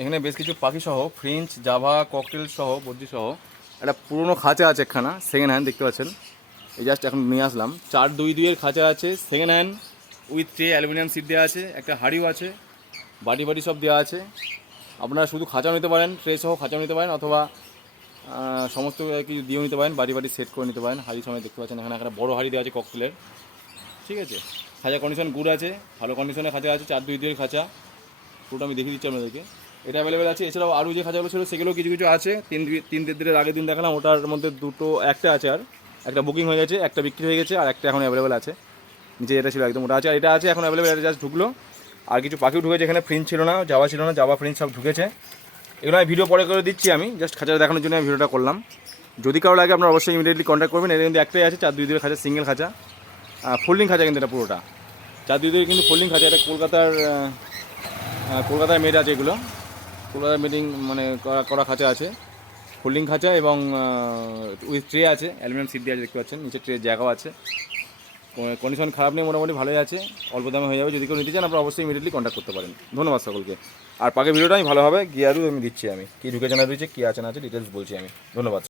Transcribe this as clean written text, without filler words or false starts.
এখানে বেশ কিছু পাখি সহ ফ্রেঞ্চ, জাভা, ককটেল সহ বদ্রি সহ একটা পুরোনো খাঁচা আছে একখানা সেকেন্ড হ্যান্ড, দেখতে পাচ্ছেন। এই জাস্ট এখন নিয়ে আসলাম। 422 খাঁচা আছে second hand with tray, aluminium sheet দেওয়া আছে, একটা হাঁড়িও আছে, বাটি বাটি সব দেওয়া আছে। আপনারা শুধু খাঁচাও নিতে পারেন, ট্রে সহ খাঁচাও নিতে পারেন, অথবা সমস্ত কিছু দিয়েও নিতে পারেন, বাটি বাটি সেট করে নিতে পারেন। হাঁড়ি সময় দেখতে পাচ্ছেন এখানে একটা বড় হাঁড়ি দেওয়া আছে ককটেলের, ঠিক আছে। খাঁচা কন্ডিশন গুড আছে, ভালো কন্ডিশনে খাঁচা আছে, 422 খাঁচা, পুরোটা আমি দেখিয়ে দিচ্ছি আপনাদেরকে। এটা অ্যাভেলেবেল আছে। এছাড়াও আরও যে খাঁচাগুলো ছিল সেগুলো কিছু কিছু আছে, 3 আগের দিন দেখালাম, ওটার মধ্যে একটা আছে, আর একটা বুকিং হয়ে গেছে, একটা বিক্রি হয়ে গেছে, আর একটা এখন অ্যাভেলেবেল আছে। নিচে যেটা ছিল একদম ওটা আছে, আর এটা আছে এখন অ্যাভেলেবেল, এটা জাস্ট ঢুকলো। আর কিছু পাখিও ঢুকেছে এখানে, ফ্রিঞ্চ ছিল না, জাভা ছিল না, জাভা ফ্রিঞ্চ সব ঢুকেছে। এগুলো আমি ভিডিও পরে করে দিচ্ছি, আমি জাস্ট খাঁচা দেখানোর জন্য আমি ভিডিওটা করলাম। যদি কারো লাগে আপনারা অবশ্যই ইমিডিয়েটলি কন্ট্যাক্ট করবেন। এটা কিন্তু একটাই আছে, 422 খাঁচা, সিঙ্গেল খাঁচা, ফোল্ডিং খাঁচা কিন্তু এটা পুরোটা 422 কিন্তু ফোল্ডিং খাঁচা। এটা কলকাতার মেড আছে, এগুলো কলকাতার মেডিং মানে করা খাঁচা আছে, ফোল্ডিং খাঁচা, এবং উইথ ট্রে আছে, অ্যালুমিনিয়াম সিট দিয়ে আছে, দেখতে পাচ্ছেন। নিচে ট্রে জায়গাও আছে, কন্ডিশন খারাপ নেই, মোটামুটি ভালোই আছে, অল্প দামে হয়ে যাবে। যদি কেউ নিতে চান আপনারা অবশ্যই ইমিডিয়েটলি কন্ট্যাক্ট করতে পারেন। ধন্যবাদ সকলকে। আর পাখির ভিডিওটা আমি ভালোভাবে গিয়ারও আমি দিচ্ছি, আমি কী ঢুকেছে না রয়েছে, কী আছে না আছে ডিটেলস বলছি আমি। ধন্যবাদ।